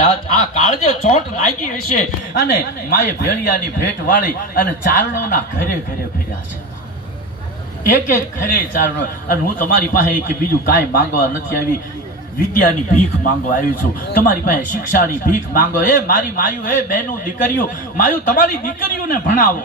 આ કાળજે ચોંટ લાગી હશે અને માએ ભેળિયાની ભેટ વાળી અને ચારણોના ઘરે ઘરે ફર્યા છે, એક એક ઘરે ચારણો. અને હું તમારી પાસે કે બીજું કાંઈ માંગવા નથી આવી, વિદ્યાની ભીખ માંગવા આવી છું. તમારી પાસે શિક્ષાની ભીખ માંગો. એ મારી માયું, એ બહેનો દીકરીઓ, માયું તમારી દીકરીઓને ભણાવો,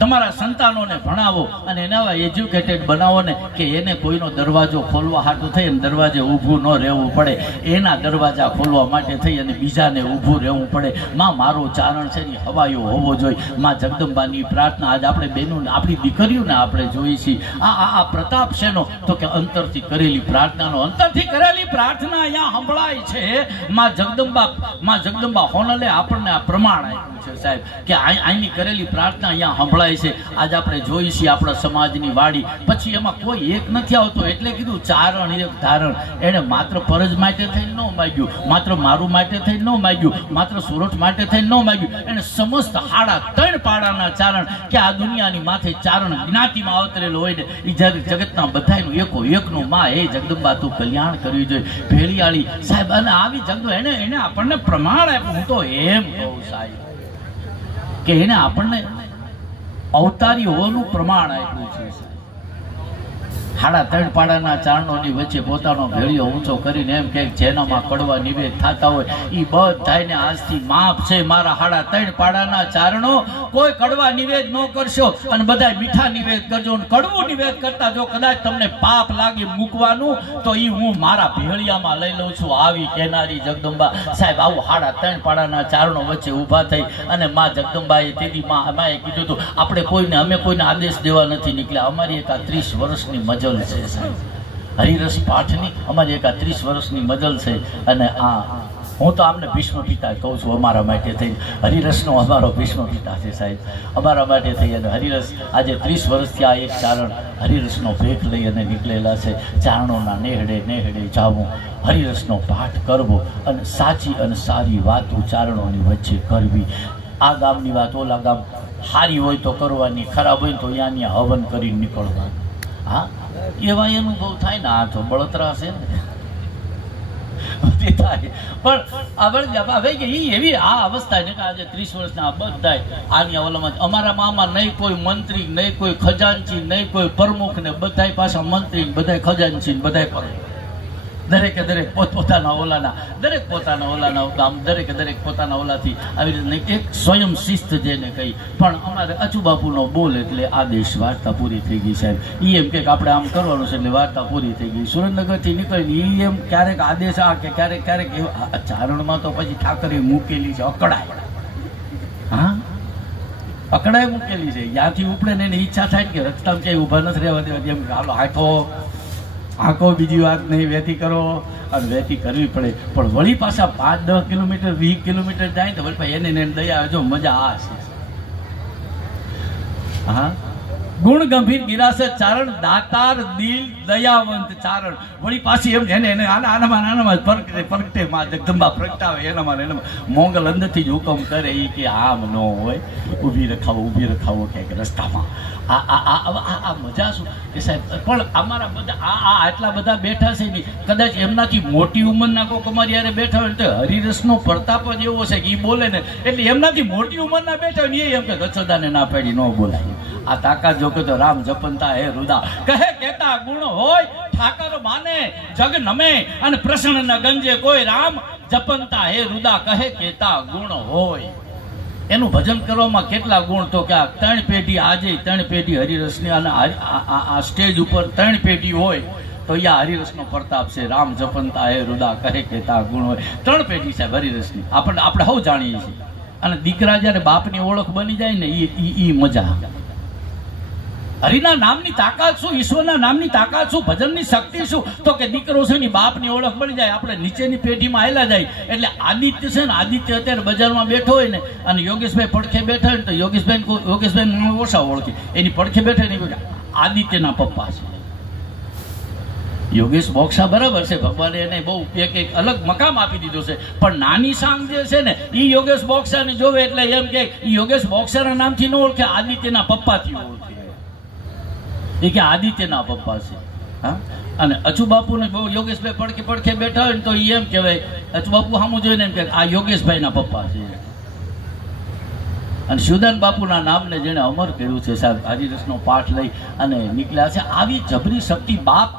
તમારા સંતાનોને ભણાવો અને એના એજ્યુકેટેડ બનાવો ને કે એને કોઈનો દરવાજો ખોલવા હાટું થઈ અને દરવાજે ઊભું ન રહેવું પડે, એના દરવાજા ખોલવા માટે થઈ અને બીજાને ઊભું રહેવું પડે. માં મારો ચારણ છે ને હવાયો હોવો જોઈએ. માં જગદંબાની પ્રાર્થના આજ આપણે બહેનોને, આપણી દીકરીઓને આપણે જોઈએ છીએ. આ પ્રતાપ શેનો તો કે અંતરથી કરેલી પ્રાર્થનાનો, અંતરથી કરેલી પ્રાર્થના અહીંયા સંભળાય છે. માં જગદંબા હોનલે આપણને આ પ્રમાણ આપ્યું છે સાહેબ કે અહીંની કરેલી પ્રાર્થના અહીંયા સંભળાય છે. આજ આપણે જોઈ છીએ આપણા સમાજની વાડી, પછી એમાં કોઈ એક નથી આવતો એટલે કીધું ચારણ એક ધારણ. એને માત્ર ફરજ માટે થઈને ન માગ્યું, માત્ર મારું માટે થઈને ન માગ્યું, માત્ર સુરત માટે થઈને ન માગ્યું. એને સમસ્ત 3.5 પાડાના ચારણ કે આ દુનિયાની માથે ચારણ જ્ઞાતિમાં અવતરેલો હોય ને એ જગતના બધાનું એકો એકનું માં હે જગદંબા તું કલ્યાણ કરવી જોઈએ. ભેળિયાળી સાહેબ અને આવી જગદો એને આપણને પ્રમાણ આપ્યું. હું તો એમ કહું સાહેબ કે એને આપણને અવતારી હોવાનું પ્રમાણ આપ્યું છે. 3.5 પાડાના ચારણોની વચ્ચે પોતાનો ભેળિયો ઊંચો કરીને એમ કે જેનામાં કડવા નિવેદ થતા હોય એ બધાને આજથી માફ છે. મારા 3.5 પાડાના ચારણો, કોઈ કડવા નિવેદ ન કરશો અને બધા મીઠા નિવેદ કરજો. કડવું નિવેદ કરતા જો કદાચ તમને પાપ લાગે મૂકવાનું તો એ હું મારા ભેળિયામાં લઈ લઉં છું. આવી કેનારી જગદંબા સાહેબ આવું 3.5 પાડાના ચારણો વચ્ચે ઊભા થઈ અને માં જગદંબાએ તેદી માએ કીધું હતું આપણે અમે કોઈને આદેશ દેવા નથી નીકળ્યા. અમારી એક 30 વર્ષની મજલ છે સાહેબ, હરિરસ પાઠની અમારી એક 30 વર્ષની મજલ છે. અને હું તો આમને ભીષ્મ પિતા કહું છું અમારા માટે થઈ. હરિરસનો અમારો ભીષ્મ પિતા છે સાહેબ, અમારા માટે થઈ. અને હરિરસ આજે 30 વર્ષથી આ એક ચારણ હરિરસનો ભેખ લઈ અને નીકળેલા છે. ચારણોના નેહડે જાવું, હરિરસનો પાઠ કરવો અને સાચી અને સારી વાતો ચારણોની વચ્ચે કરવી. આ ગામની વાત ઓલા ગામ, સારી હોય તો કરવાની, ખરાબ હોય તો અહીંયા હવન કરીને નીકળવાનું. હા એવા અનુભવ થાય ને. આ તો બળતરા છે ને થાય. પણ હવે એવી આ અવસ્થા છે કે આજે 30 વર્ષના બધા આની ઓલામાં અમારા મામા નહીં કોઈ મંત્રી, નહીં કોઈ ખજાનચી, નહીં કોઈ પ્રમુખ ને બધા પાછા મંત્રી, બધા ખજાનચી, બધા પ્રમુખ. દરેકે પોતાના ઓલાના દરેક પોતાના ઓલાથી આવી રીતે એક સ્વયં શિસ્ત જેને કહી. પણ અમારે અચુબાપુનો બોલ એટલે આદેશ, વાર્તા પૂરી થઈ ગઈ સાહેબ. એમ કે આપણે આમ કરવાનું છે એટલે વાર્તા પૂરી થઈ ગઈ. સુરેન્દ્રનગરથી નીકળીને એમ ક્યારેક આદેશ કે ક્યારેક ચારણમાં તો પછી ઠાકરે મૂકેલી છે અકડાય. હા અકડાય મૂકેલી છે. ત્યાંથી ઉપડે ને એની ઈચ્છા થાય કે રસ્તામાં ક્યાંય ઊભા નથી રહેવા દેવા. એમ હાલો આંખો બીજી વાત નહીં, વેતી કરો અને વેતી કરવી પડે. પણ વળી પાછા 5-10 કિલોમીટર 20 કિલોમીટર જાય તો વળી એને દયા જો મજા આ છે. હા ગુણ ગંભીર ગિરાસત ચારણ, દાતાર દિલ દયાવંત ચારણ. વળી પાછી એમ એને આનામાં પ્રગટે માં જગદંબા પ્રગટાવે એનામાં મોંગલ અંદરથી જ હુકમ કરે એ કે આમ ન હોય, ઊભી રખાવો ક્યાંક રસ્તામાં. આ મજા શું કે સાહેબ. પણ અમારા બધા આટલા બધા બેઠા છે ને કદાચ એમનાથી મોટી ઉંમરના કોઈક અમારી યારે બેઠા હોય તો હરિરસનો પ્રતાપ જ એવો છે કે એ બોલે ને એટલે એમનાથી મોટી ઉંમરના બેઠા હોય ને એ એમ કે ગચ્છદાને ના પાડી ન બોલાય. આ તાકાત જો કે તો રામ જપંતા હે રુદા કહે કેતા ગુણ હોય ઠાકર માને જગ નમે અને પ્રસન્ન ન ગંજે કોઈ. રામ જપંતા હે રુદા કહે કેતા ગુણ હોય. એનું ભજન કરવામાં કેટલા ગુણ તો કે આ 3 પેઢી આજે 3 પેઢી હરિરસની અને આ સ્ટેજ ઉપર 3 પેઢી હોય તો અહીંયા હરિરસનો પ્રતાપ છે. રામ જપંતા હે રુદા કહે કેતા ગુણ હોય. 3 પેઢી સાહેબ હરિરસની આપણે સૌ જાણીએ છીએ. અને દીકરા જયારે બાપની ઓળખ બની જાય ને એ મજા. હરિના નામની તાકાત શું, ઈશ્વરના નામની તાકાત શું, ભજનની શક્તિ શું તો કે દીકરો છે ને બાપની ઓળખ બની જાય. આપણે નીચેની પેઢીમાં આવેલા જાય એટલે આદિત્ય છે ને, આદિત્ય અત્યારે બજારમાં બેઠો હોય ને અને યોગેશભાઈ પડખે બેઠા હોય ને તો યોગેશભાઈ ઓછા ઓળખી. એની પડખે બેઠા ને આદિત્યના પપ્પા છે. યોગેશ બોક્સા બરાબર છે, ભગવાને એને બહુ એક અલગ મકામ આપી દીધો છે. પણ નાની સાંગ જે છે ને એ યોગેશ બોક્સાને જોવે એટલે એમ કે યોગેશ બોક્સાના નામથી ન ઓળખે, આદિત્યના પપ્પાથી ઓળખે. એ કે આદિત્યના પપ્પા છે. હા, અને અચુ બાપુને બહુ યોગેશભાઈ પડખે બેઠા હોય ને તો એ એમ કહેવાય, અચુ બાપુ સામું જોઈને એમ કે આ યોગેશભાઈના પપ્પા છે. અને સુદાન બાપુના નામને જેણે અમર કર્યું છે સાહેબ, હાજીરસનો પાઠ લઈ અને નીકળ્યા છે. આવી જબરી શક્તિ, બાપ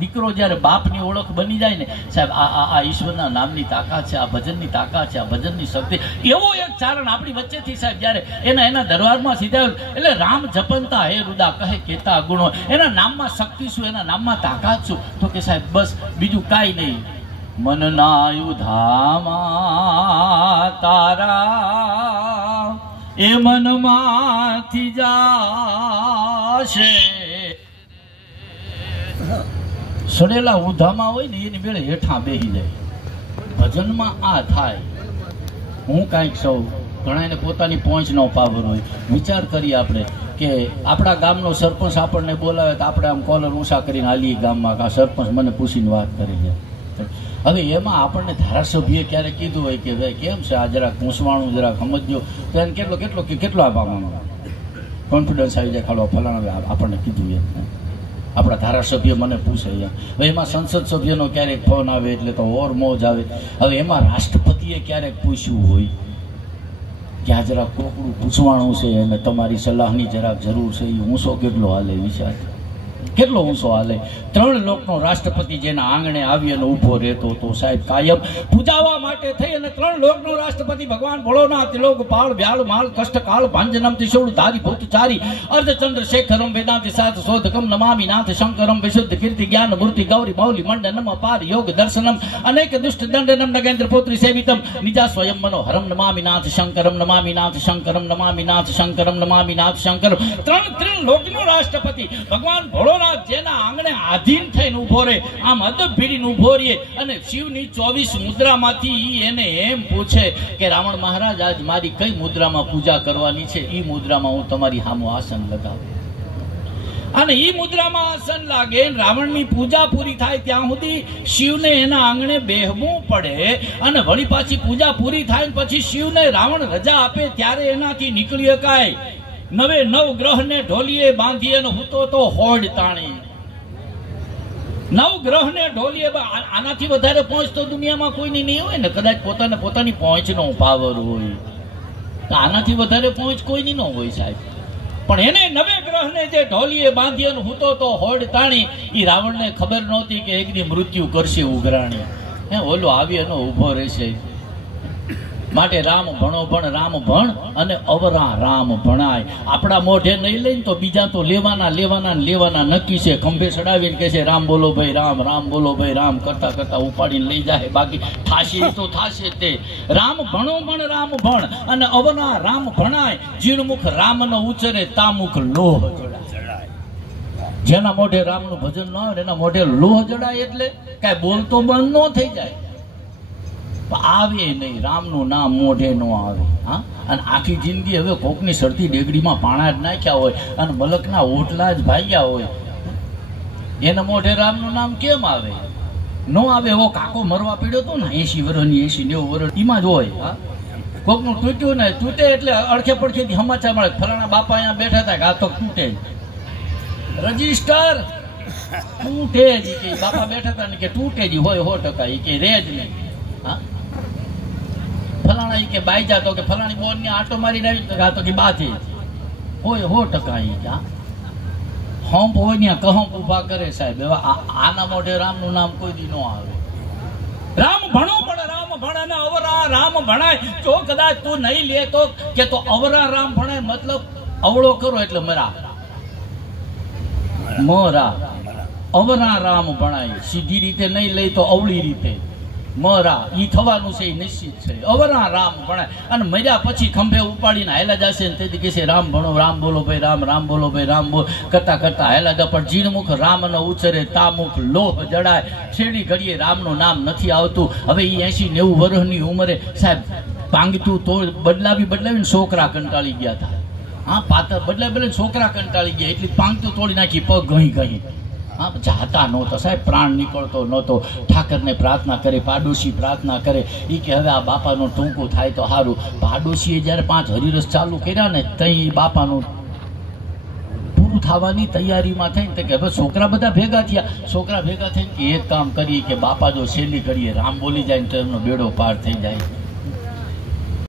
દીકરો જ્યારે બાપની ઓળખ બની જાય ને સાહેબ, આ ઈશ્વરના નામની તાકાત છે, આ ભજનની તાકાત છે, આ ભજનની શક્તિ. એવો એક ચારણ આપણી વચ્ચેથી સાહેબ જ્યારે એના દરબારમાં સીધા, એટલે રામ જપંતા હે રુદા કહે કેતા ગુણો, એના નામમાં શક્તિ શું, એના નામમાં તાકાત શું, તો કે સાહેબ બસ બીજું કાંઈ નહીં. મનના યુધામાં તારા એ મનમાંથી જાશે. સડેલા ઉધામાં હોય ને એની બેડે હેઠા બેસી જાય. ભજનમાં આ થાય. હું કાંઈક સૌ ઘણાને પોતાની પહોંચ નો પાવર હોય. વિચાર કરીએ આપણે કે આપણા ગામનો સરપંચ આપણને બોલાવે તો આપણે આમ કોલર ઊંચા કરીને હાલીએ ગામમાં કે આ સરપંચ મને પૂછીને વાત કરી છે. હવે એમાં આપણને ધારાસભ્યએ ક્યારેક કીધું હોય કે ભાઈ કેમ છે આ જરાક પૂછવાણું જરાક સમજજો, તો એને કેટલો આપવામાં કોન્ફિડન્સ આવી જાય, ખાડો ફલાણા આપણને કીધું એમ. આપણા ધારાસભ્ય મને પૂછે એમ. હવે એમાં સંસદ સભ્યનો ક્યારેક ફોન આવે એટલે તો ઓર મોજ આવે. હવે એમાં રાષ્ટ્રપતિએ ક્યારેક પૂછ્યું હોય કે આ જરાક કોકડું પૂછવાણું છે અને તમારી સલાહની જરાક જરૂર છે, એ ઊંચો કેટલો હાલે વિચાર, કેટલો ઊંચો હાલે. 3 લોકનો રાષ્ટ્રપતિ જેના આંગણે આવી અને ઊભો રહેતો તો સાહેબ કાયમ પૂજાવા માટે થઈ, અને 3 લોકનો રાષ્ટ્રપતિ ભગવાન ભોળોનાથ તિલોક પાળ વ્યાળ માલ કષ્ટકાળ ભાંજનમ તિશોળ ધારી ભૂતચારી અર્ધચંદ્ર શેખરમ વેદાંતિ સાત શોધકમ નમામિ નાથ શંકરમ વિશુદ્ધ કીર્તિ જ્ઞાન મૂર્તિ ગૌરી મૌલી મંડનમ અપાર યોગ દર્શનમ અનેક દુષ્ટ દંડનમ નગેન્દ્ર પુત્રી સેવિતમ નિજા સ્વયં મનોહરમ નમામિ નાથ શંકરમ નમામિ નાથ શંકરમ નમામિ નાથ શંકરમ નમામિ નાથ શંકરમ. 3 લોકનો રાષ્ટ્રપતિ ભગવાન ભોળો જેના આંગણે આધીન થઈને ઉભો રહે, આમ અદબ ભીડીને ઉભો રહે, અને શિવની 24 મુદ્રામાંથી એને એમ પૂછે કે રાવણ મહારાજ આજ મારી કઈ મુદ્રામાં પૂજા કરવાની છે, એ મુદ્રામાં હું તમારી સામું આસન લગાવું. અને એ મુદ્રામાં આસન લાગે, રાવણની પૂજા પૂરી થાય ત્યાં સુધી શિવને એના આંગણે બેહવું પડે, અને વળી પાછી પૂજા પૂરી થાય પછી શિવને રાવણ રજા આપે ત્યારે એનાથી નીકળી શકાય. 9 ગ્રહને ઢોલીએ બાંધીએ ને હું તો હોડ તાણી. 9 ગ્રહને ઢોલીએ, આનાથી વધારે પહોંચ તો દુનિયામાં કોઈની નહીં હોય ને. કદાચ પોતાની પહોંચનો પાવર હોય, આનાથી વધારે પહોંચ કોઈની ન હોય સાહેબ. પણ એને 9 ગ્રહને જે ઢોલીએ બાંધીએ ને હું તો હોડ તાણી, એ રાવણને ખબર નહોતી કે એક દી મૃત્યુ કરશે ઉઘરાણી. ઓલો આવી એનો ઊભો રહેશે. માટે રામ ભણો ભણ, રામ ભણ અને અવરા રામ ભણાય. આપણા મોઢે નહીં લઈને તો બીજા તો લેવાના નક્કી છે. ખંભે ચડાવીને કહે છે રામ બોલો ભાઈ રામ, રામ બોલો ભાઈ રામ, કરતા કરતા ઉપાડીને લઈ જાય. બાકી થાશે તો થાશે તે. રામ ભણો ભણ, રામ ભણ અને અવરા રામ ભણાય. જીણમુખ રામનો ઉચ્ચરે તામુખ લોહ જડાય. જેના મોઢે રામનું ભજન ન આવે એના મોઢે લોહ જડાય, એટલે કાંઈ બોલતો બંધ ન થઈ જાય. આવે નહીં, રામનું નામ મોઢે ન આવે. હા, અને આખી જિંદગી હવે કોકની સરતી ડેગડીમાં પાણા જ નાખ્યા હોય અને મલકના ઓટલા જ ભાગ્યા હોય, એના મોઢે રામનું નામ કેમ આવે? ન આવે. એવો કાકો મરવા પીડ્યો હતો ને 80 વર્ષની, 80-90 વર્ષ, એમાં જ હોય. હા, કોકનું તૂટ્યું ને, તૂટે એટલે અડખે પડખેથી સમાચાર મળે ફલાણા બાપા અહીંયા બેઠા હતા કે આ તો તૂટે રજીસ્ટર તૂટે જ, કે બાપા બેઠા હતા ને કે તૂટે જ હોય 100%, કે રે જ નહીં. હા, ફલાણા કે બાઈ જાતો કે ફલાણી બોન ની આટો મારી આવી તો કે બાથી હોય 100%. હંપ હોય ને કહંપ ઉભા કરે સાહેબ. એવા આના મોઢે રામનું નામ કોઈ દી ન આવે. રામ ભણો પણ રામ ભણે ને અવરા રામ ભણાય. જો કદાચ તું નહીં લે તો કે તો અવરા રામ ભણાય, મતલબ અવળો કરો એટલે મરા. અવરા રામ ભણાય. સીધી રીતે નહીં લઈ તો અવળી રીતે મરા. ઈ થવાનું છે, એ નિશ્ચિત છે. અવરા રામ ભણાય. અને મર્યા પછી ખંભે ઉપાડીને હાયલા જશે ને તેથી કહે છે રામ ભણો, રામ બોલો ભાઈ રામ, રામ બોલો ભાઈ રામ બોલ, કરતા કરતા હાયલા જા. પણ જીણમુખ રામનો ઉચ્ચરે તામુખ લોહ જડાય. છેડી ઘડીએ રામનું નામ નથી આવતું. હવે એ 80-90 વર્ષની ઉંમરે સાહેબ પાંગતું તો બદલાવીને છોકરા કંટાળી ગયા હતા. હા, પાતર બદલાવી છોકરા કંટાળી ગયા, એટલી પાંગતું તોડી નાખી, પગ ઘહી. હા, જાતા નહોતો સાહેબ, પ્રાણ નીકળતો નહોતો. ઠાકરને પ્રાર્થના કરે, પાડોશી પ્રાર્થના કરે, એ કે હવે આ બાપાનું ટૂંકું થાય તો સારું. પાડોશીએ જ્યારે 5 હરિરસ ચાલુ કર્યા ને તઈ બાપાનું પૂરું ખાવાની તૈયારીમાં થઈને તો કે હવે છોકરા બધા ભેગા થયા. છોકરા ભેગા થઈને કે એક કામ કરીએ કે બાપા જો શેલી કરીએ, રામ બોલી જાય ને તો એમનો બેડો પાર થઈ જાય.